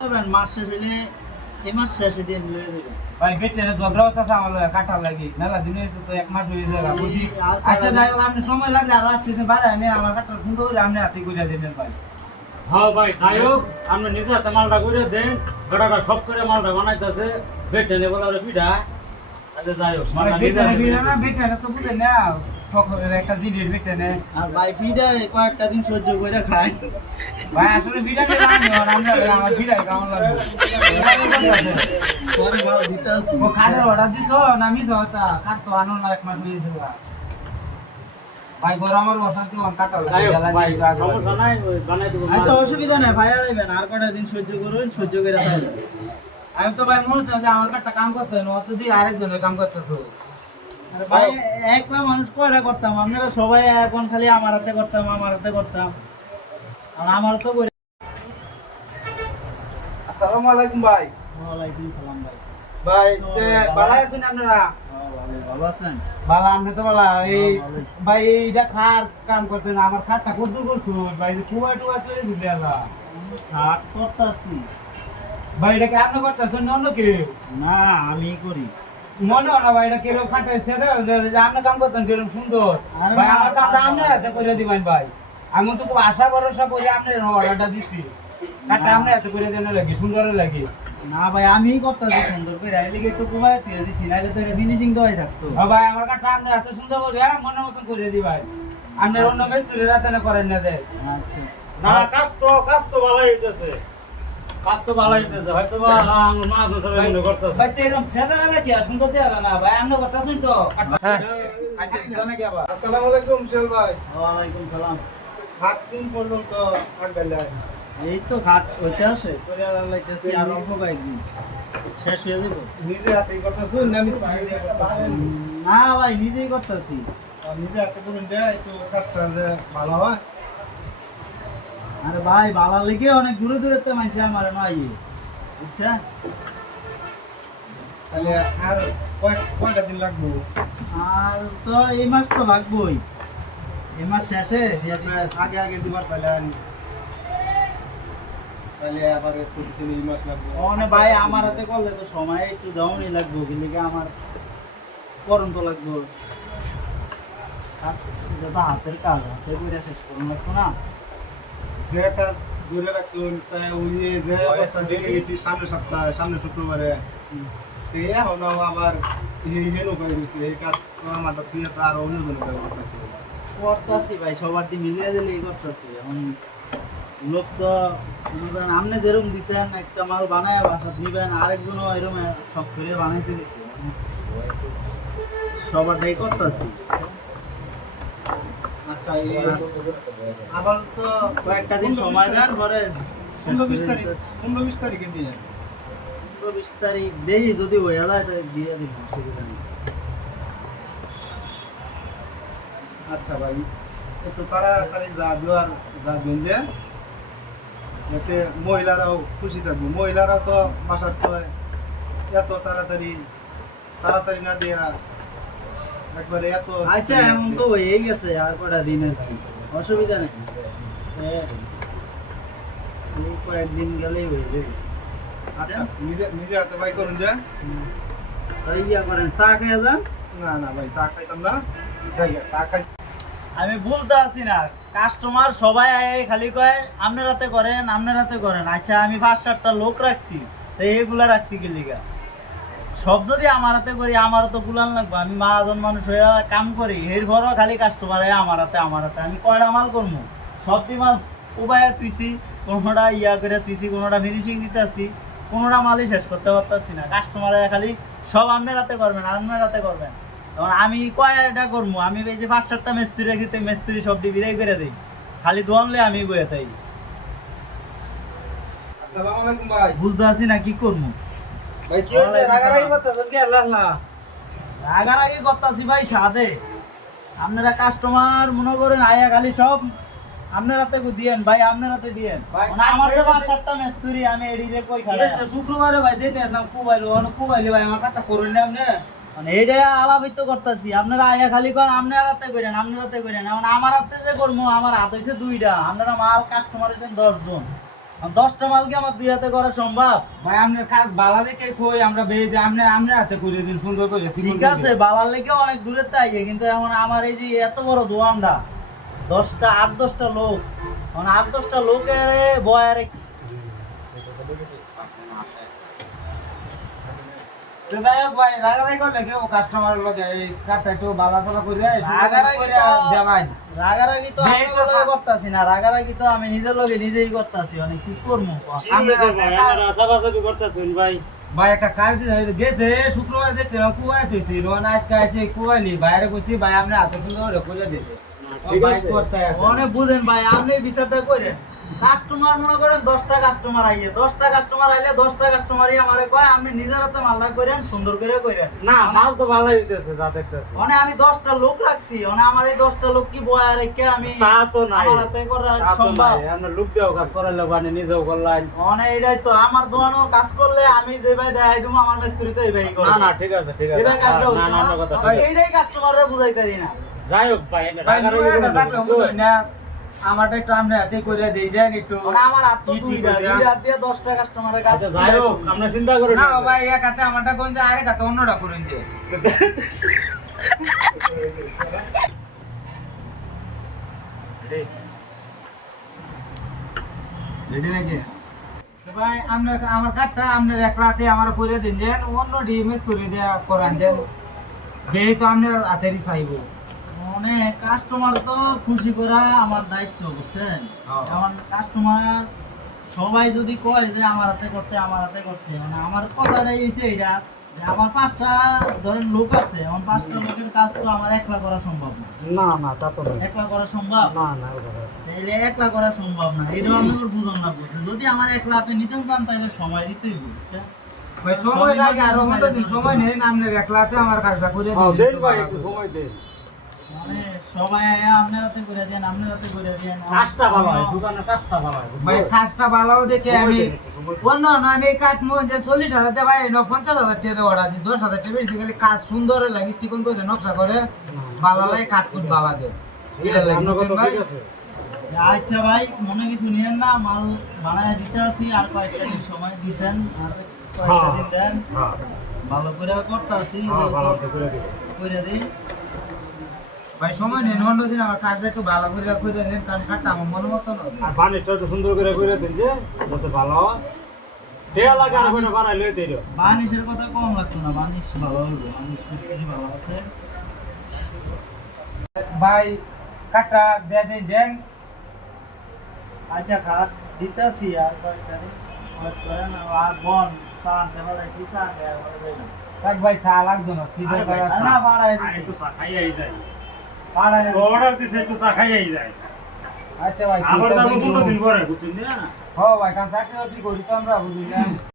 করবেন মাস শেষ হইলে এই মাস শেষে দিন লয়ে দেবেন ভাই বেটেনে ঝগড়া হতেছে আমার কাটা লাগি। মেলা দিন হয়েছে তো এক মাস হয়ে যাবে বুঝি? আচ্ছা হোক আপনি সময় লাগলে আর আসতেছে বাইরে আমি আমার কাটা সুন্দর করে আপনি হাতে করে দিবেন ভাই। হ্যাঁ ভাই যাই হোক আপনি নিজে হাতে মালটা করে দেন বেটাটা সব করে মালটা বানাইতেছে বেটে পিঠা আচ্ছা যাই হোক মানে না তো না সকলের একটা জিনিস বেটেনে আর ভাই ফিডে কয়েকটা দিন সহ্য করে খায়। ভাই আসলে ভিড়া নিয়ে আমি আর আমরা আমার ভিড়াই কেমন লাগবে মাল দিতে আসি। ও কাঠের অর্ডার দিছো না মিস হতা কাঠ তো আনো না এক মাস হয়েছে ভাই গরমের অশান্তি অন কাটা যাই ভাই সমস্যা নাই বানাই দেবো। আচ্ছা অসুবিধা নাই ভাইয়া লাইবেন আর কয়টা দিন সহ্য করবেন সহ্য করে থাকবেন আমি তো ভাই মনে হচ্ছে যে আমার কাঠটা কাম করতে না অত দিয়ে আরেকজনের কাম করতেছো। ভাই একলা মানুষ কয়টা করতাম? আপনারা সবাই এখন খালি আমার হাতে করতাম আমার হাতে করতাম। আর আমার তো করে আসসালামু আলাইকুম ভাই। ওয়ালাইকুম সালাম ভাই। ভাই ভালো। আছেন আপনারা? ভালো- ভালো আছেন? ভালো আপনি তো ভালো। এই ভাই এইটা খার কাম করতে না আমার খাটটা কত করছ ভাই কুয়া টুয়া তৈরি ঝুলে আলা হাট করতাছি। ভাই এটা কি আপনি করতেছেন অন্য কেউ? না আমি করি। মনে হয় না ভাই এটা কেউ খাটাইছে না যে আপনি কাম করতেন কীরকম সুন্দর? আরে ভাই আমার কামটা আপনার হাতে করে দিবেন ভাই। আমি তো খুব আশা ভরসা করে আপনার অর্ডারটা দিছি। কাঠটা আপনার হাতে করে দেন লাগে সুন্দর লাগে না ভাই আমিই করতাছি সুন্দর করে। আইলে একটু কুমায় দিয়ে দিছি নাইলে তো এটা ফিনিশিং দেওয়াই থাকতো। ভাই আমার কাঠটা আপনার হাতে সুন্দর করে হ্যাঁ, মনে মতন করে দি ভাই। আপনার অন্য মিস্ত্রি রাতে না করেন না দেয় আচ্ছা। না কাজ তো কাজ তো ভালোই হইতেছে। কাজ তো ভালোই হইতেছে হয়তো বা আমার মা তো সবাই মনে করতেছে। ভাই তো এরকম ছেলে বেলা কি আর সুন্দর না ভাই? আপনি করতেছেন তো হ্যাঁ। আসসালামু আলাইকুম ভাই। সালাম। হাত কোন পর্যন্ত আটবেন এই তো ঘাট হইতে আছে। আর অল্প কয়েকদিন। শেষ হয়ে যাব। নিজে করতেছুন না মিস্ত্রি দিয়ে করতেছুন না ভাই নিজেই করতেছি। নিজে হাতে করুন যে একটু কাজটা যে ভালো হয়। আরে ভাই বালার লেগে অনেক দূরে দূরে তো মানুষ আমার নয় বুঝছেন তাহলে আর কয় কয়টা দিন লাগবো? আর তো এই মাস তো লাগবেই। এই মাস শেষে আগে আগে দিবার তাহলে আর তাহলে আবার একটু তিন মাস লাগবে। ভাই আমার হাতে করলে তো সময় একটু দামই লাগবে কিন্তু আমার করণ তো লাগবে। কাজ এটা তো হাতের কাজ হাতে করে শেষ করুন লাগতো না। যে কাজ রাখছুন তাই ওই যে অবস্থা দেখে গেছি। সামনের সপ্তাহে সামনের শুক্রবারে। এখন আবার এই হেন এই কাজ তো আমার তুই তো আর অন্য করতেছে করতেছি ভাই সবার দিয়ে মিলিয়ে দিলেই করতেছি। এখন লোক তো আপনি যেরকম দিচ্ছেন একটা মাল বানায় বাসাত নিবেন আরেকজনও এরকম সব করে বানাইতে দিছে। সবারটাই করতেছি। এই আবার তো কয়েকটা দিন সময় দেন পরে পনেরো বিশ তারিখ পনেরো বিশ তারিখে দিয়ে পনেরো বিশ তারিখ দেখি যদি হয়ে যায় তাহলে দিয়ে দিব অসুবিধা নেই। আচ্ছা ভাই একটু তাড়াতাড়ি যাবে আর যাবেন যে যাতে মহিলারাও খুশি থাকব। মহিলারা তো বাসার তো এত তাড়াতাড়ি তাড়াতাড়ি না দেয়া একবারে এত আচ্ছা এমন তো হয়ে গেছে আর কটা দিনের অসুবিধা নেই। কয়েকদিন গেলেই হয়ে যাবে। আচ্ছা নিজে নিজে হাতে ভাই করুন যে। তাই ইয়া করেন চা খেয়ে যান? না না ভাই চা খাইতাম না। যাই চা খাই। আমি বলতে আছি না। কাস্টমার সবাই আয় খালি কয় আপনার হাতে করেন আপনার হাতে করেন। আচ্ছা আমি পাঁচ সাতটা লোক রাখছি তো এইগুলা রাখছি কি লিগা? সব যদি আমার হাতে করি আমারও তো গুলান লাগবে। আমি মহাজন মানুষ হয়ে কাম করি এর ঘরও খালি কাস্টমার আমার হাতে আমার হাতে। আমি কয়টা মাল করব সবটি মাল উপায় তুইছি কোনোটা ইয়া করে তুইছি কোনোটা ফিনিশিং দিতেছি কোনোটা মালই শেষ করতে পারতেছি না। কাস্টমার খালি সব আপনার হাতে করবেন আপনার হাতে করবেন। তখন আমি কয়টা করব আমি এই যে পাঁচ সাতটা মিস্ত্রি রেখেতে মিস্ত্রি সব বিদায় করে দিই। খালি দোয়ানলে আমি বয়ে তাই আসসালামু আলাইকুম ভাই। বুঝতে আছি না কি করব ভাই কি হয়েছে? রাগারাগি করতেছেন কি? রাগারাগি করতেছি ভাই সাদে। আপনারা কাস্টমার মনে করেন আয়া খালি সব দিয়েন ভাই দিয়েন। মানে আমার তো পাঁচ সাতটা মিস্ত্রি আমি কই শুক্রবারে ভাই দেখে আসলাম কুবাইলো অনেক কুবাইলে ভাই আমার কাঠটা করে নিলাম না মানে এইটা আলাপিত করতেছি। আপনারা আয়া খালি করেন আপনার হাতে করেন আপনার হাতে করেন। এখন আমার হাতে যে করব আমার হাত হয়েছে দুইটা। আপনারা মাল কাস্টমার হয়েছেন দশজন। দশটা মাল কি আমার দুই হাতে করা সম্ভব। ভাই আপনার কাজ বালা দেখে কই আমরা বেয়ে আপনি আপনি হাতে করে দিন সুন্দর করে ঠিক আছে বালার লেগে অনেক দূরে তাই কিন্তু এখন আমার এই যে এত বড় দোয়ানটা দশটা আট দশটা লোক মানে আট দশটা লোকের বয়ারে তো যাই হোক ভাই রাগারাগি করলে কেউ কাস্টমার লগে এই কাটটা একটু বালা করে রাগারাগি করে রাগারাগি তো আমি তো করতাছি না রাগারাগি তো আমি নিজের লগে নিজেই করতাছি মানে কি করব? কি হয়েছে ভাই? আমার আশাপাশাপি করতেছেন ভাই। ভাই একটা কাজ দিতে গেছে শুক্রবার দেখছিলাম কুয়াই তুইছি রোন আজকে আছে কুয়ালি বাইরে কইছি ভাই আপনি হাতে সুন্দর করে করে দিতে ঠিক আছে। অনেক বুঝেন ভাই আপনি বিচারটা করেন। কাস্টমার মনে করেন দশটা কাস্টমার আইয়ে দশটা কাস্টমার আইলে দশটা কাস্টমারই আমারে কয় আপনি নিজের হাতে মাল্লা করেন সুন্দর করে করেন না মাল তো ভালোই দিতেছে যা দেখতেছি। মানে আমি দশটা লোক রাখছি মানে আমার এই দশটা লোক কি বয়া রেখে আমি তা তো নাই। আমার হাতে করা সম্ভব? আপনার লোক দেওয়া কাজ করাইলে মানে নিজেও করলেন মানে এটাই তো আমার দোকানও কাজ করলে আমি যে ভাই দেখাই দেবো আমার মিস্ত্রি তো এই ভাই করবে না না ঠিক আছে ঠিক আছে। ভাই কাজটা না না কথা না। এইটাই কাস্টমাররা বুঝাই পারি না। যাই হোক ভাই না, বুঝুন না। আমারটা একটু আপনি হাতে করে দিয়ে যান একটু। আমার হাত তো দুইটা দুইটা হাত দিয়ে? দশটা কাস্টমারের কাজ আচ্ছা যাই হোক আমরা চিন্তা করি না ভাই এক হাতে আমারটা কোন যে আরেক হাতে অন্যটা করুন যে। রেডি নাকি? ভাই আপনার আমার কাঠটা আপনার এক রাতে আমার করে দিন যে অন্য ডিএমএস তৈরি দেওয়া করান যে। দেই তো আপনার হাতেরই চাইব। মানে কাস্টমার তো খুশি করা আমার দায়িত্ব বুঝছেন? হ্যাঁ। কাস্টমার সবাই যদি কয় যে আমার হাতে করতে আমার হাতে করতে মানে আমার কথাটাই হয়েছে এটা যে আমার পাঁচটা ধরেন লোক আছে আমার পাঁচটা লোকের কাজ তো আমার একলা করা সম্ভব না। না না তা তো একলা করা সম্ভব? না না তাইলে একলা করা সম্ভব না এটা আপনাদের বুঝন না বুঝতে যদি আমার একলা হাতে নিতে চান তাহলে সময় দিতেই হবে, বুঝছেন? সময় লাগে আর সময় নেই আপনার একলাতে আমার কাজটা করে হ্যাঁ, দিন ভাই একটু সময় দেন। চল্লিশ হাজার টাকা পঞ্চাশ হাজার টাকা অর্ডার দিই। দশ হাজার টাকা গেলে কাজ সুন্দর লাগে চিকন করে নকশা করে ভালো লাগে কাট কুট এটা লাগে আপনার বুঝছেন কথা ভাই? ঠিক আছে। আচ্ছা ভাই মনে কিছু নিয়েন না মাল বানায় দিতে আসি আর কয়েকটা দিন সময় দিছেন আর কয়েকটা দিন দেন। হ্যাঁ, ভালো করে করতে আসি হ্যাঁ, করে করে দিন। করে দিই। ভাই সময় নেই অন্য দিন আমার কাজটা একটু ভালো করে করে দেন কারণ কাটটা আমার মনে মতো না আর বানিশটা একটু সুন্দর করে করে দিন যে যাতে ভালো হয়। বানিশের কথা কম লাগতো না বানিশ ভালো হবে বানিশ মিস্ত্রি ভালো আছে। ভাই কাটটা দিয়ে দিন দেন। আচ্ছা খাট দিতে আসি আর কয়েকটা করেন আর বন সান তে বাড়াইছি সান দেয়া করে দেই না। কাট ভাই চা লাগতো না? না বাড়াই একটু চা খাইয়াই। অর্ডার দিছে একটু চা খাইয়াই যায়। আচ্ছা ভাই আবার যাব পনেরো দিন পরে বুঝছেন না? হ্যাঁ ভাই কারণ চাকরি বাকরি করি তো আমরা বুঝি না?